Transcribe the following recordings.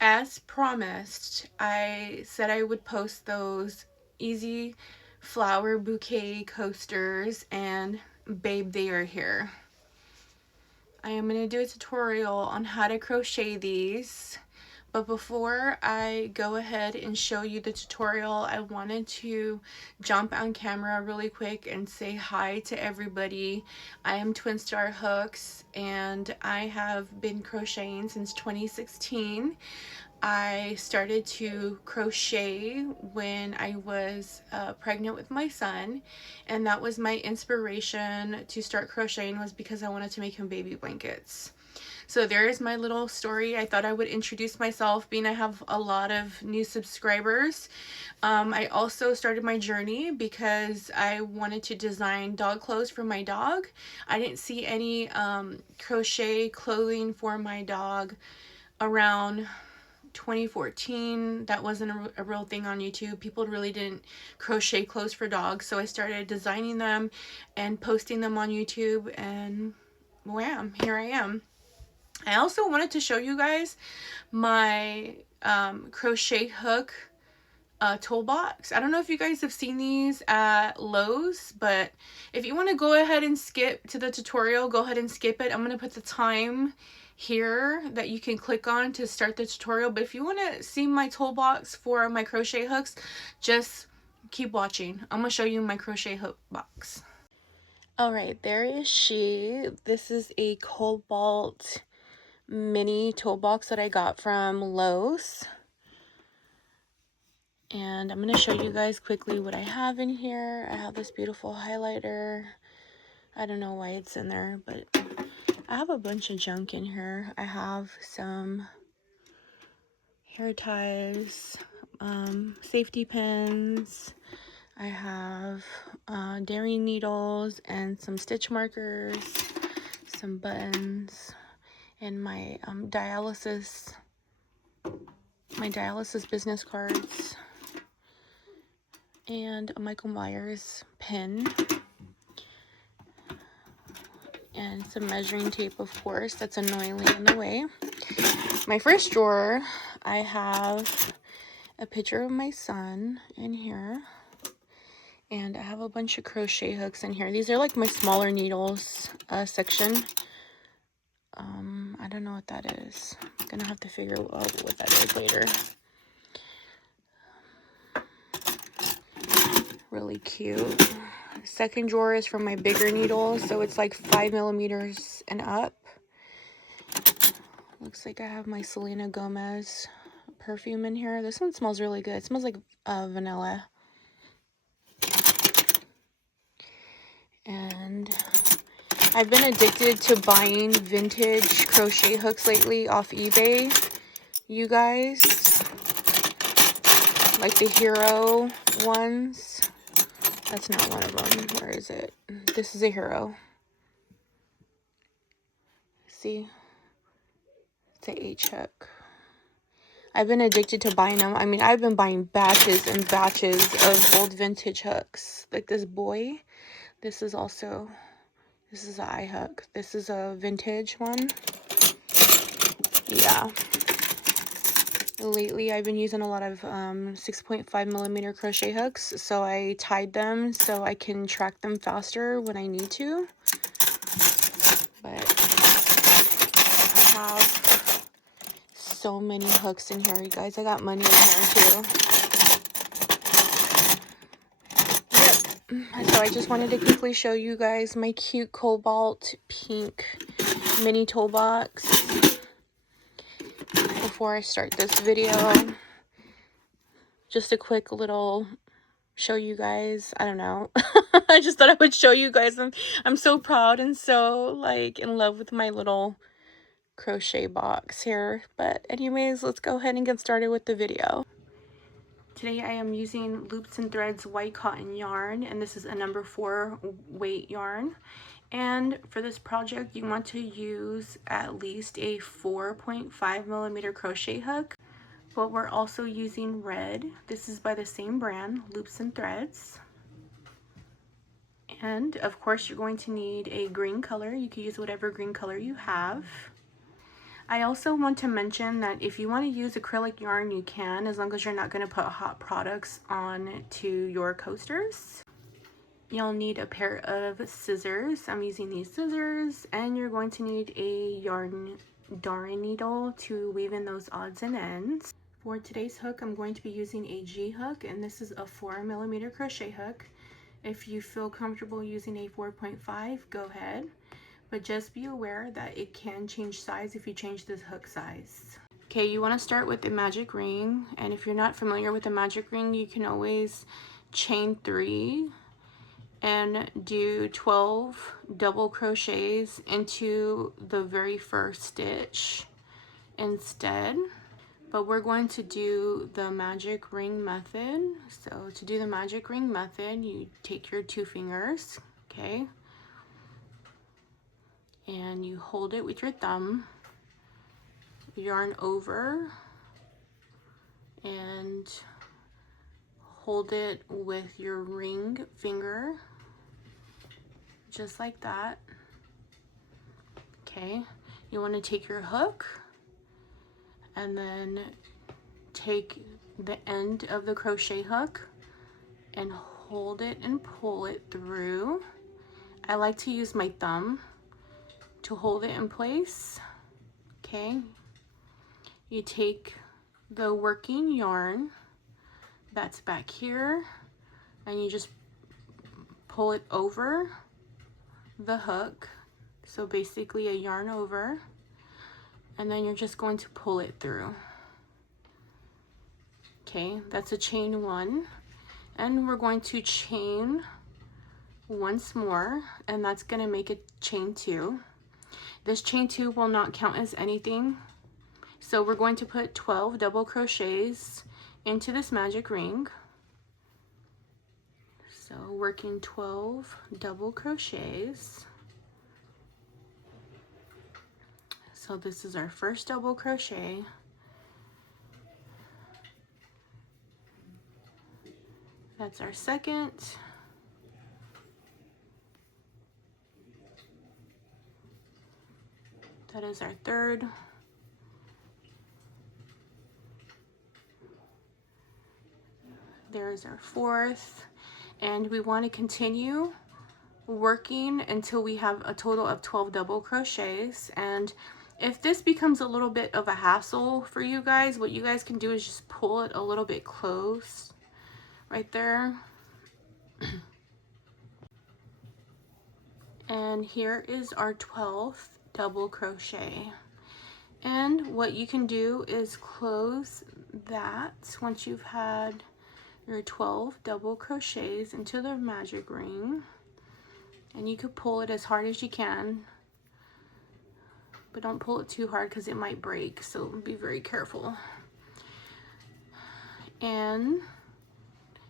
As promised, I said I would post those easy flower bouquet coasters, and babe, they are here. I am going to do a tutorial on how to crochet these. But before I go ahead and show you the tutorial, I wanted to jump on camera really quick and say hi to everybody. I am TwinStarHooks, and I have been crocheting since 2016. I started to crochet when I was pregnant with my son, and that was my inspiration to start crocheting, was because I wanted to make him baby blankets. So there is my little story. I thought I would introduce myself, being I have a lot of new subscribers. I also started my journey because I wanted to design dog clothes for my dog. I didn't see any crochet clothing for my dog around 2014. That wasn't a real thing on YouTube. People really didn't crochet clothes for dogs, so I started designing them and posting them on YouTube, and wham, here I am. I also wanted to show you guys my crochet hook toolbox. I don't know if you guys have seen these at Lowe's, but if you want to go ahead and skip to the tutorial, go ahead and skip it. I'm going to put the time here that you can click on to start the tutorial. But if you want to see my toolbox for my crochet hooks, just keep watching. I'm going to show you my crochet hook box. Alright, there is she. This is a Cobalt mini toolbox that I got from Lowe's, and I'm going to show you guys quickly what I have in here. I have this beautiful highlighter. I don't know why it's in there, but I have a bunch of junk in here. I have some hair ties, safety pins. I have daring needles and some stitch markers, some buttons, and my dialysis business cards, and a Michael Myers pen, and some measuring tape, of course, that's annoyingly in the way. My first drawer, I have a picture of my son in here, and I have a bunch of crochet hooks in here. These are like my smaller needles section. I don't know what that is. I'm gonna have to figure out what that is later. Really cute. Second drawer is for my bigger needles, so it's like 5 millimeters and up. Looks like I have my Selena Gomez perfume in here. This one smells really good. It smells like vanilla. And I've been addicted to buying vintage crochet hooks lately off eBay, you guys. Like the Hero ones. That's not one of them. Where is it? This is a Hero. See? It's a H hook. I've been addicted to buying them. I mean, I've been buying batches and batches of old vintage hooks. Like this boy. This is an eye hook. This is a vintage one. Yeah. Lately, I've been using a lot of 6.5 millimeter crochet hooks, so I tied them so I can track them faster when I need to. But I have so many hooks in here, you guys. I got money in here too. Yep. So I just wanted to quickly show you guys my cute cobalt pink mini toolbox before I start this video. Just a quick little show you guys. I don't know. I just thought I would show you guys. I'm so proud and so like in love with my little crochet box here. But anyways, let's go ahead and get started with the video. Today I am using Loops and Threads white cotton yarn, and this is a number 4 weight yarn. And for this project, you want to use at least a 4.5 millimeter crochet hook. But we're also using red. This is by the same brand, Loops and Threads. And of course, you're going to need a green color. You can use whatever green color you have. I also want to mention that if you want to use acrylic yarn, you can, as long as you're not going to put hot products on to your coasters. You'll need a pair of scissors. I'm using these scissors, and you're going to need a yarn darning needle to weave in those odds and ends. For today's hook, I'm going to be using a G hook, and this is a 4mm crochet hook. If you feel comfortable using a 4.5, go ahead. But just be aware that it can change size if you change this hook size. Okay, you want to start with the magic ring, and if you're not familiar with the magic ring, you can always chain 3 and do 12 double crochets into the very first stitch instead. But we're going to do the magic ring method. So to do the magic ring method, you take your 2 fingers, okay, and you hold it with your thumb, yarn over, and hold it with your ring finger, just like that. Okay, you want to take your hook and then take the end of the crochet hook and hold it and pull it through. I like to use my thumb to hold it in place. Okay, you take the working yarn that's back here and you just pull it over the hook, so basically a yarn over, and then you're just going to pull it through. Okay, that's a chain 1, and we're going to chain once more, and that's going to make it chain 2. This chain 2 will not count as anything, so we're going to put 12 double crochets into this magic ring. So working 12 double crochets. So this is our first double crochet. That's our second. That is our third. There's our fourth. And we want to continue working until we have a total of 12 double crochets. And if this becomes a little bit of a hassle for you guys, what you guys can do is just pull it a little bit close right there. And here is our 12th double crochet. And what you can do is close that once you've had your 12 double crochets into the magic ring, and you could pull it as hard as you can, but don't pull it too hard because it might break, so be very careful. And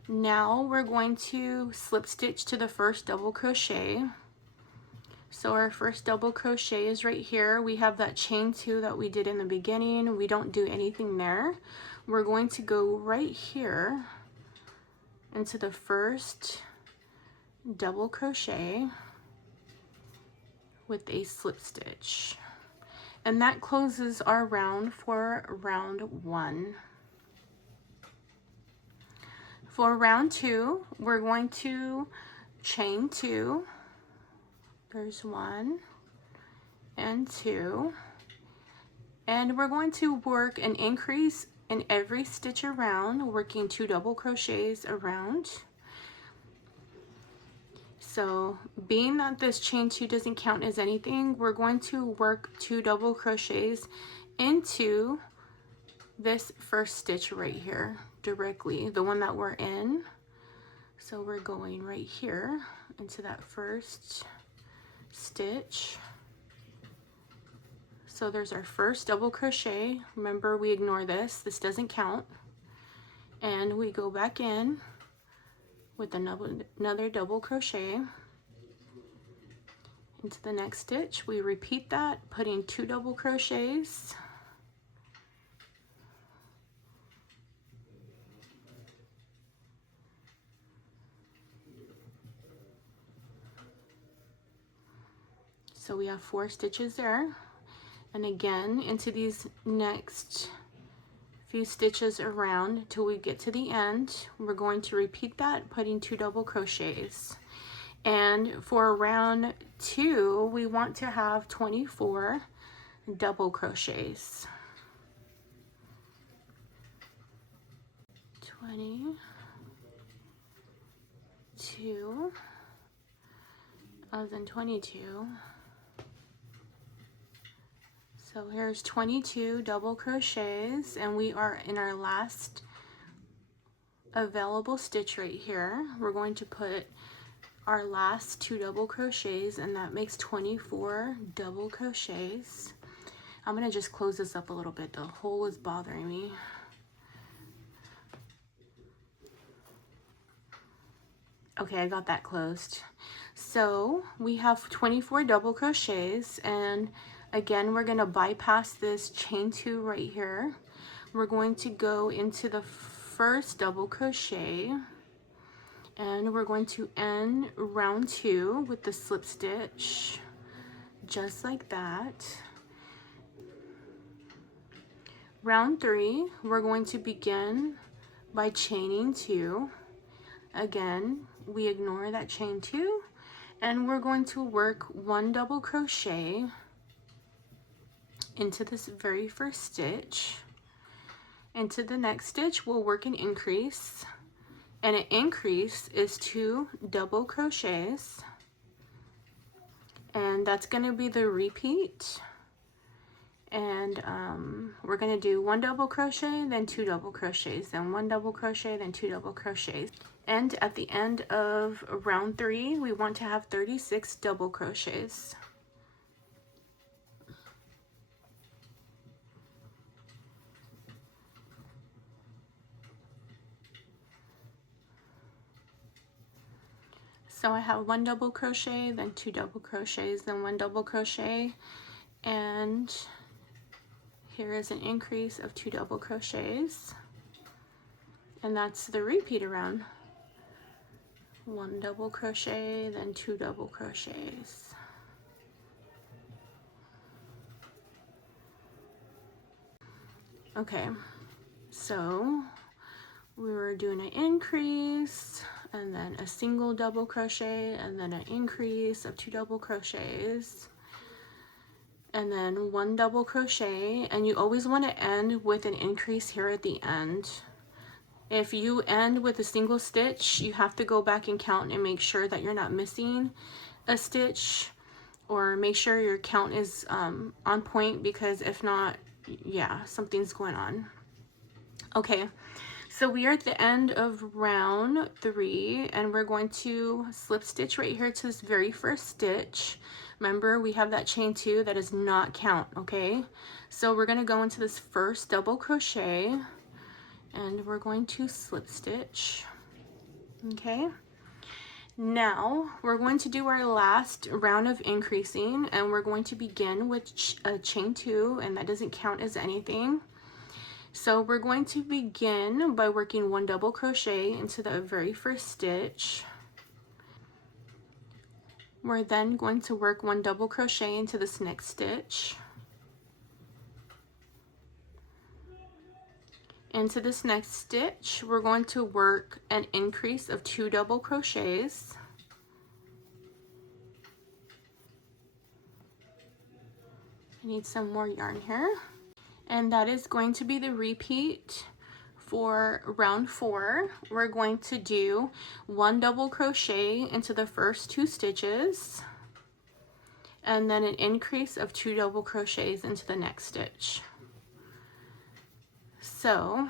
now we're going to slip stitch to the first double crochet. So our first double crochet is right here. We have that chain 2 that we did in the beginning. We don't do anything there. We're going to go right here into the first double crochet with a slip stitch, and that closes our round for round 1. For round 2, we're going to chain 2. There's 1 and 2, and we're going to work an increase in every stitch around, working 2 double crochets around. So being that this chain 2 doesn't count as anything, we're going to work 2 double crochets into this first stitch right here, directly, the one that we're in. So we're going right here into that first stitch. So there's our first double crochet. Remember, we ignore this doesn't count, and we go back in with another double crochet into the next stitch. We repeat that, putting 2 double crochets, so we have 4 stitches there. and again into these next few stitches around till we get to the end. We're going to repeat that, putting 2 double crochets. And for round 2, we want to have 24 double crochets. 22, then 22. So here's 22 double crochets, and we are in our last available stitch right here. We're going to put our last 2 double crochets, and that makes 24 double crochets. I'm gonna just close this up a little bit. The hole is bothering me. Okay, I got that closed. So we have 24 double crochets, and again, we're gonna bypass this chain 2 right here. We're going to go into the first double crochet, and we're going to end round 2 with the slip stitch, just like that. Round 3, we're going to begin by chaining 2. Again, we ignore that chain 2, and we're going to work 1 double crochet into this very first stitch. Into the next stitch, we'll work an increase, and an increase is 2 double crochets, and that's going to be the repeat. And we're going to do 1 double crochet, then 2 double crochets, then 1 double crochet, then 2 double crochets. And at the end of round 3, we want to have 36 double crochets. So I have 1 double crochet, then 2 double crochets, then 1 double crochet, and here is an increase of 2 double crochets, and that's the repeat around. 1 double crochet, then 2 double crochets. Okay, so we were doing an increase, and then a single double crochet, and then an increase of 2 double crochets, and then 1 double crochet, and you always want to end with an increase here at the end. If you end with a single stitch, you have to go back and count and make sure that you're not missing a stitch, or make sure your count is on point, because if not, yeah, something's going on. Okay, so we are at the end of round 3, and we're going to slip stitch right here to this very first stitch. Remember, we have that chain 2, that does not count, okay? So we're going to go into this first double crochet, and we're going to slip stitch, okay? Now we're going to do our last round of increasing, and we're going to begin with a chain 2, and that doesn't count as anything. So we're going to begin by working 1 double crochet into the very first stitch. We're then going to work 1 double crochet into this next stitch. Into this next stitch, we're going to work an increase of 2 double crochets. I need some more yarn here. And that is going to be the repeat for round 4. We're going to do 1 double crochet into the first 2 stitches, and then an increase of 2 double crochets into the next stitch. So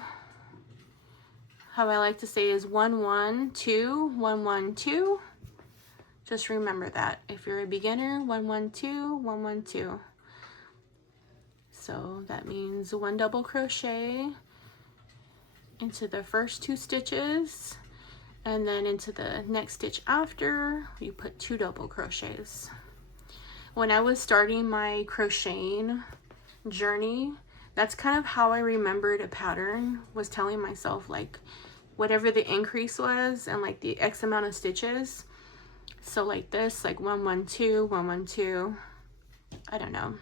how I like to say is 1 1 2 1 1 2. Just remember that if you're a beginner, 1 1 2 1 1 2. So that means 1 double crochet into the first 2 stitches, and then into the next stitch after, you put 2 double crochets. When I was starting my crocheting journey, that's kind of how I remembered a pattern, was telling myself like whatever the increase was and like the X amount of stitches. So like this, like 1 1 2 1 1 2, I don't know.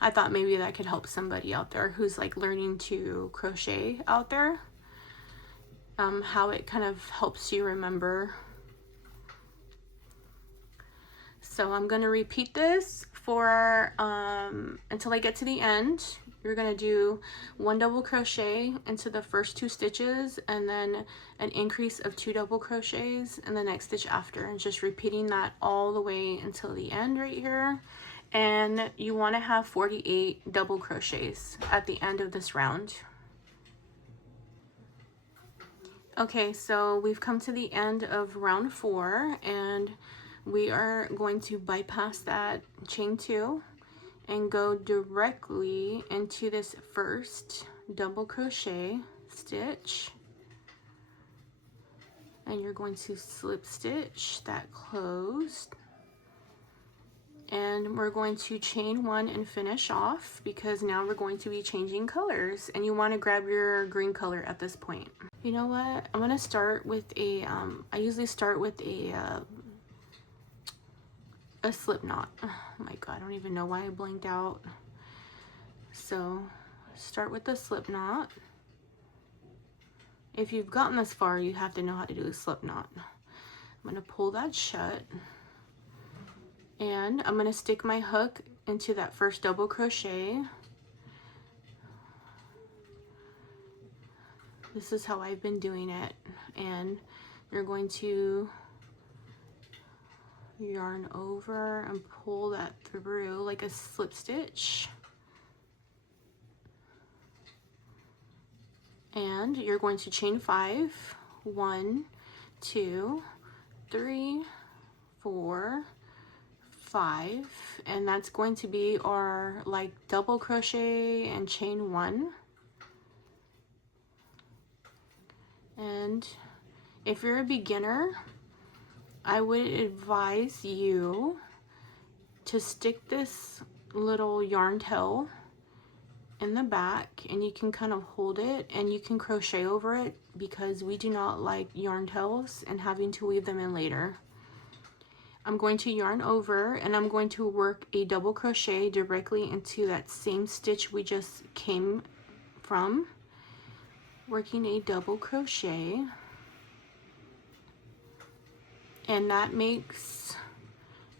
I thought maybe that could help somebody out there who's like learning to crochet out there, how it kind of helps you remember. So I'm going to repeat this for until I get to the end. You're going to do 1 double crochet into the first 2 stitches, and then an increase of 2 double crochets in the next stitch after, and just repeating that all the way until the end right here. And you want to have 48 double crochets at the end of this round. Okay, so we've come to the end of round 4, and we are going to bypass that chain 2 and go directly into this first double crochet stitch, and you're going to slip stitch that closed, and we're going to chain 1 and finish off, because now we're going to be changing colors, and you want to grab your green color at this point. You know what, I'm going to start with a I usually start with a slip knot. Oh my god, I don't even know why I blanked out. So start with the slip knot. If you've gotten this far, you have to know how to do a slip knot. I'm going to pull that shut, and I'm going to stick my hook into that first double crochet. This is how I've been doing it, and you're going to yarn over and pull that through like a slip stitch, and you're going to chain 5. 1, 2, 3, 4, 5, and that's going to be our like double crochet and chain 1. And if you're a beginner, I would advise you to stick this little yarn tail in the back, and you can kind of hold it and you can crochet over it, because we do not like yarn tails and having to weave them in later. I'm going to yarn over, and I'm going to work a double crochet directly into that same stitch we just came from, working a double crochet. And that makes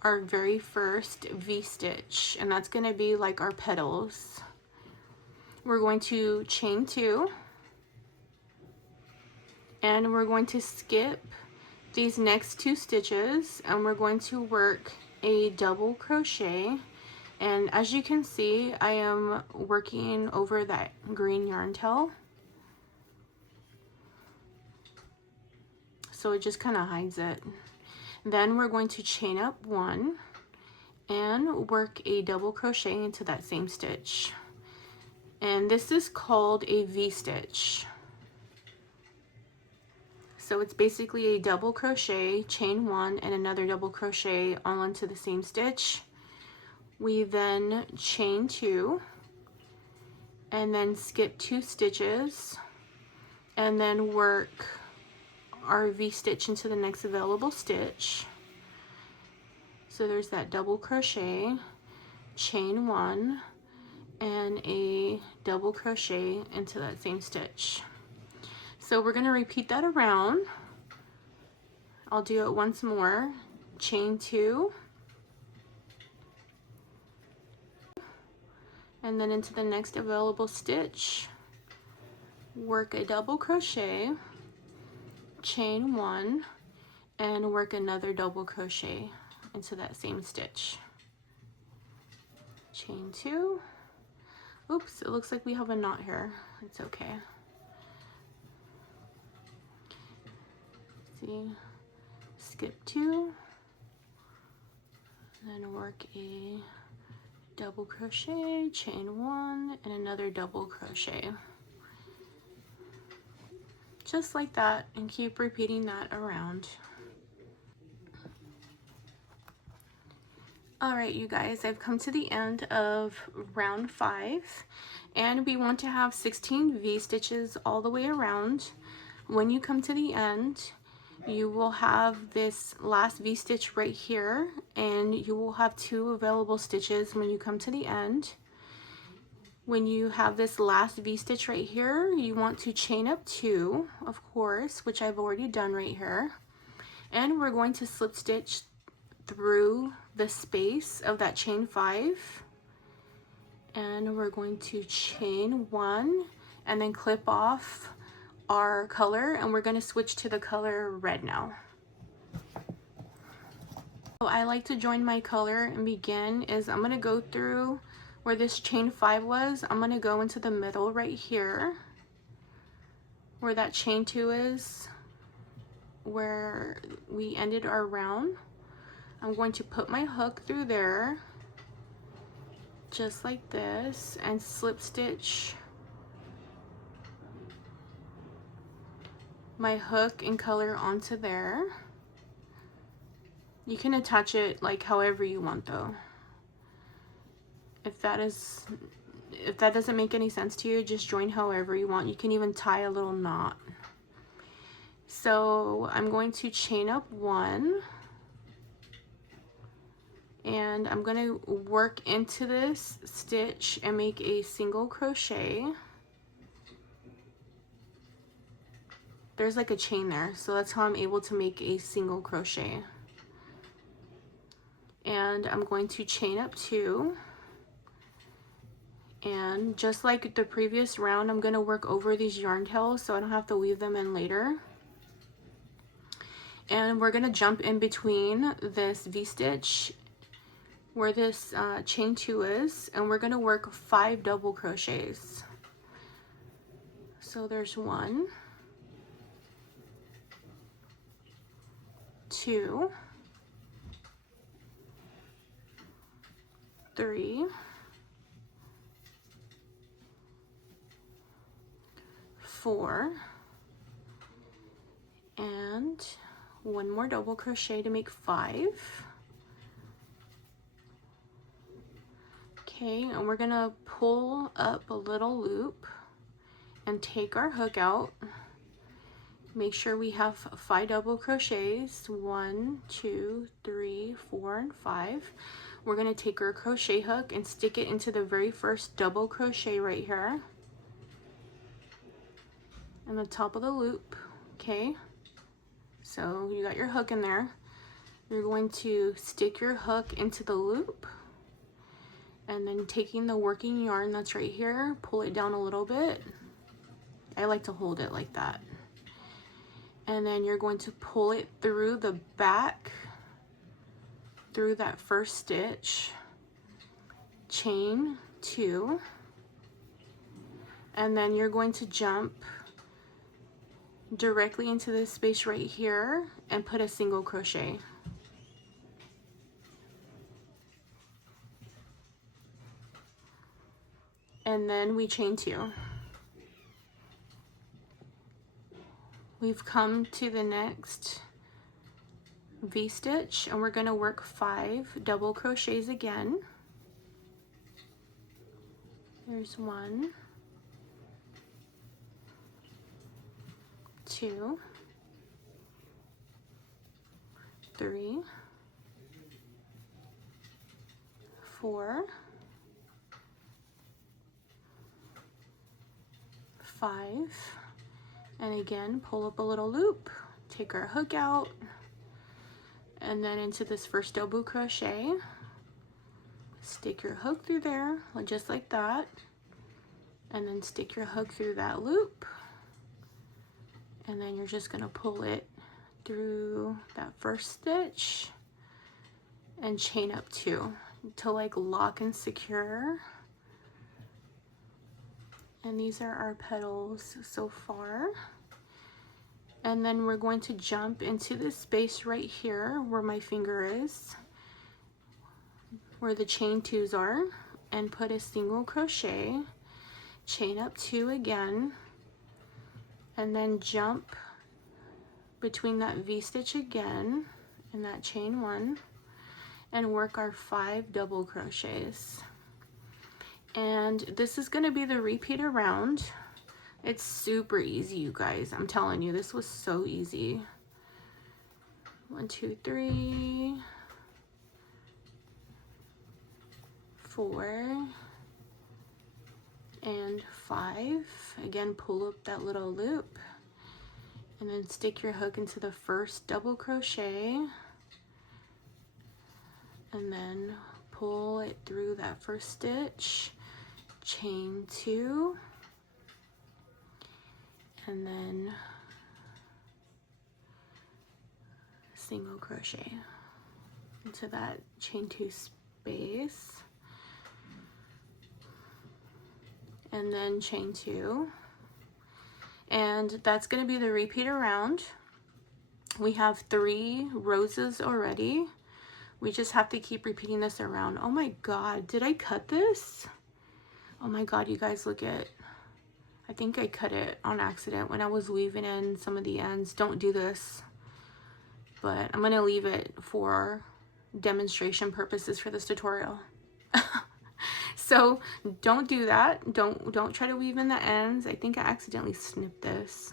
our very first V-stitch, and that's going to be like our petals. We're going to chain 2, and we're going to skip these next 2 stitches, and we're going to work a double crochet. And as you can see, I am working over that green yarn tail, so it just kind of hides it. Then we're going to chain up 1 and work a double crochet into that same stitch. And this is called a V-stitch. So it's basically a double crochet, chain 1, and another double crochet all into the same stitch. We then chain 2 and then skip 2 stitches and then work our V-stitch into the next available stitch. So there's that double crochet, chain 1, and a double crochet into that same stitch. So we're going to repeat that around. I'll do it once more. Chain 2, and then into the next available stitch, work a double crochet, chain 1, and work another double crochet into that same stitch. Chain 2. Oops, it looks like we have a knot here. It's okay. See, skip 2, then work a double crochet, chain 1, and another double crochet. Just like that, and keep repeating that around. Alright, you guys, I've come to the end of round 5, and we want to have 16 V-stitches all the way around. When you come to the end, you will have this last V-stitch right here, and you will have 2 available stitches when you come to the end. When you have this last V-stitch right here, you want to chain up 2, of course, which I've already done right here. And we're going to slip stitch through the space of that chain 5. And we're going to chain 1 and then clip off our color, and we're going to switch to the color red now. So I like to join my color and begin is I'm going to go through where this chain 5 was. I'm going to go into the middle right here where that chain 2 is, where we ended our round. I'm going to put my hook through there just like this and slip stitch my hook and color onto there. You can attach it like however you want though. If that doesn't make any sense to you, just join however you want. You can even tie a little knot. So I'm going to chain up 1 and I'm going to work into this stitch and make a single crochet. There's like a chain there, so that's how I'm able to make a single crochet. And I'm going to chain up 2, and just like the previous round, I'm going to work over these yarn tails so I don't have to weave them in later. And we're going to jump in between this V-stitch where this chain 2 is, and we're going to work 5 double crochets. So there's 1, 2, 3, 4, and 1 more double crochet to make 5. Okay, and we're gonna pull up a little loop and take our hook out. Make sure we have 5 double crochets, 1, 2, 3, 4, and 5. We're gonna take our crochet hook and stick it into the very first double crochet right here in the top of the loop. Okay, so you got your hook in there. You're going to stick your hook into the loop, and then taking the working yarn that's right here, pull it down a little bit. I like to hold it like that. And then you're going to pull it through the back, through that first stitch, chain 2, and then you're going to jump directly into this space right here and put a single crochet. And then we chain 2. We've come to the next V-stitch and we're going to work 5 double crochets again. There's 1, 2, 3, 4, 5, and again pull up a little loop, take our hook out, and then into this first double crochet, stick your hook through there just like that, and then stick your hook through that loop, and then you're just going to pull it through that first stitch and chain up 2 to like lock and secure. And these are our petals so far. And then we're going to jump into this space right here where my finger is, where the chain 2s are, and put a single crochet, chain up 2 again, and then jump between that V-stitch again and that chain 1 and work our 5 double crochets. And this is going to be the repeat around. It's super easy, you guys. I'm telling you, this was so easy. 1, 2, 3, 4, and 5. Again, pull up that little loop and then stick your hook into the first double crochet and then pull it through that first stitch, chain 2, and then single crochet into that chain 2 space, and then chain 2, and that's going to be the repeat around. We have 3 roses already. We just have to keep repeating this around. Oh my god, did I cut this? Oh my god, you guys, look at, I think I cut it on accident when I was weaving in some of the ends. Don't do this, but I'm gonna leave it for demonstration purposes for this tutorial. So don't do that. Don't try to weave in the ends. I think I accidentally snipped this.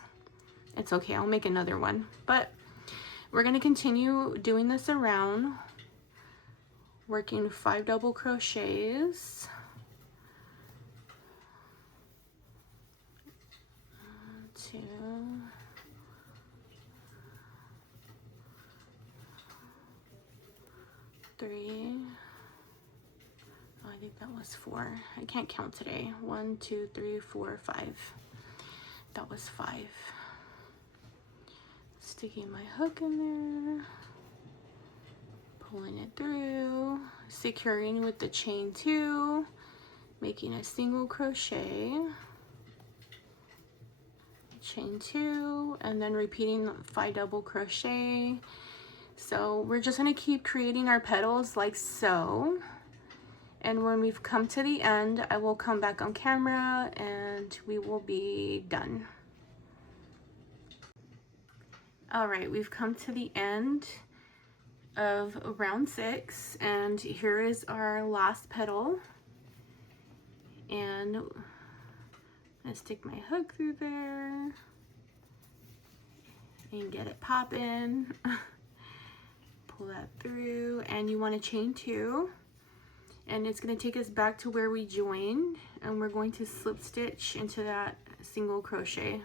It's okay, I'll make another one. But we're gonna continue doing this around, working 5 double crochets. 2, 3. Oh, I think that was 4. I can't count today. 1, 2, 3, 4, 5. That was 5. Sticking my hook in there, pulling it through, securing with the chain 2, making a single crochet, chain 2, and then repeating 5 double crochet. So we're just going to keep creating our petals like so, and when we've come to the end, I will come back on camera and we will be done. All right, we've come to the end of round 6, and here is our last petal, and I'm gonna stick my hook through there and get it popping. Pull that through, and you want to chain 2, and it's going to take us back to where we joined, and we're going to slip stitch into that single crochet,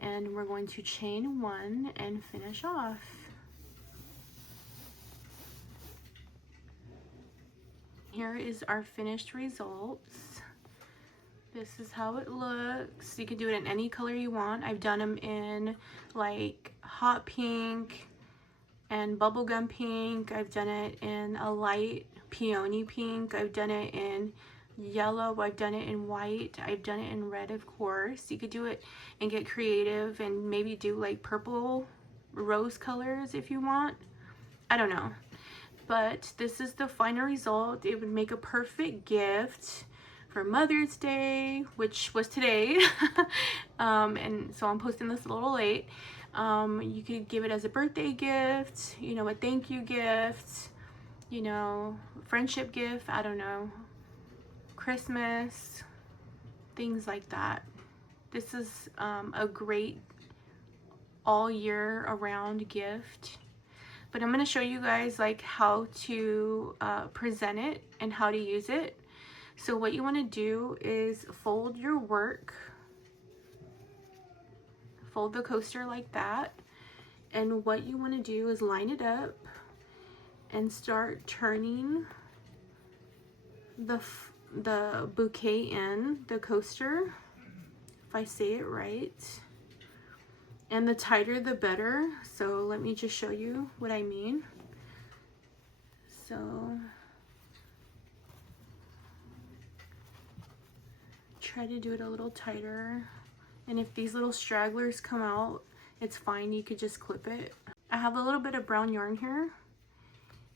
and we're going to chain 1 and finish off. Here is our finished results. This is how it looks. You can do it in any color you want. I've done them in like hot pink and bubblegum pink. I've done it in a light peony pink. I've done it in yellow. I've done it in white. I've done it in red, of course. You could do it and get creative and maybe do like purple rose colors if you want. I don't know. But this is the final result. It would make a perfect gift for Mother's Day, which was today. And so I'm posting this a little late. You could give it as a birthday gift, you know, a thank you gift, you know, friendship gift, I don't know, Christmas, things like that. This is a great all year around gift. But I'm going to show you guys like how to present it and how to use it. So what you want to do is fold your work, fold the coaster like that, and what you want to do is line it up and start turning the bouquet in the coaster, if I say it right. And the tighter the better. So let me just show you what I mean. So try to do it a little tighter, and if these little stragglers come out, it's fine, you could just clip it. I have a little bit of brown yarn here,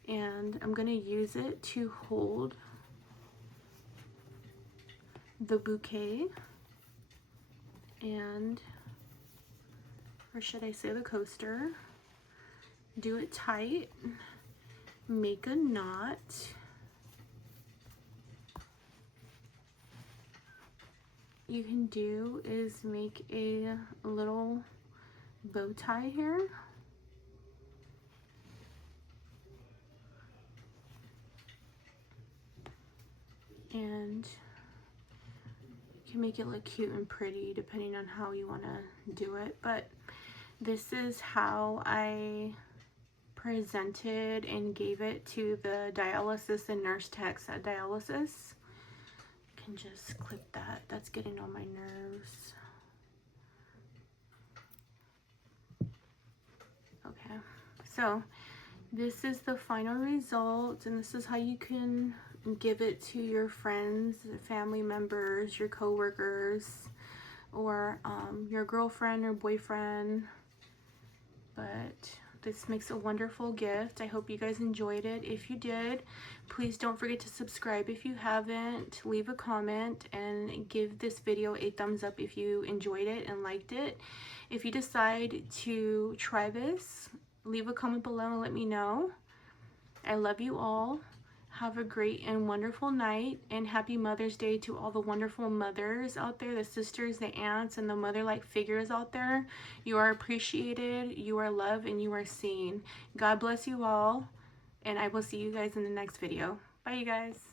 and I'm gonna use it to hold the bouquet, and, or should I say the coaster. Do it tight, make a knot, you can do is make a little bow tie here. and you can make it look cute and pretty depending on how you want to do it. But this is how I presented and gave it to the dialysis and nurse techs at dialysis. I can just clip that. That's getting on my nerves. Okay, so this is the final result, and this is how you can give it to your friends, family members, your co-workers, or your girlfriend or boyfriend. But this makes a wonderful gift. I hope you guys enjoyed it. If you did, please don't forget to subscribe if you haven't. Leave a comment and give this video a thumbs up if you enjoyed it and liked it. If you decide to try this, leave a comment below and let me know. I love you all. Have a great and wonderful night, and happy Mother's Day to all the wonderful mothers out there, the sisters, the aunts, and the mother-like figures out there. You are appreciated, you are loved, and you are seen. God bless you all, and I will see you guys in the next video. Bye, you guys.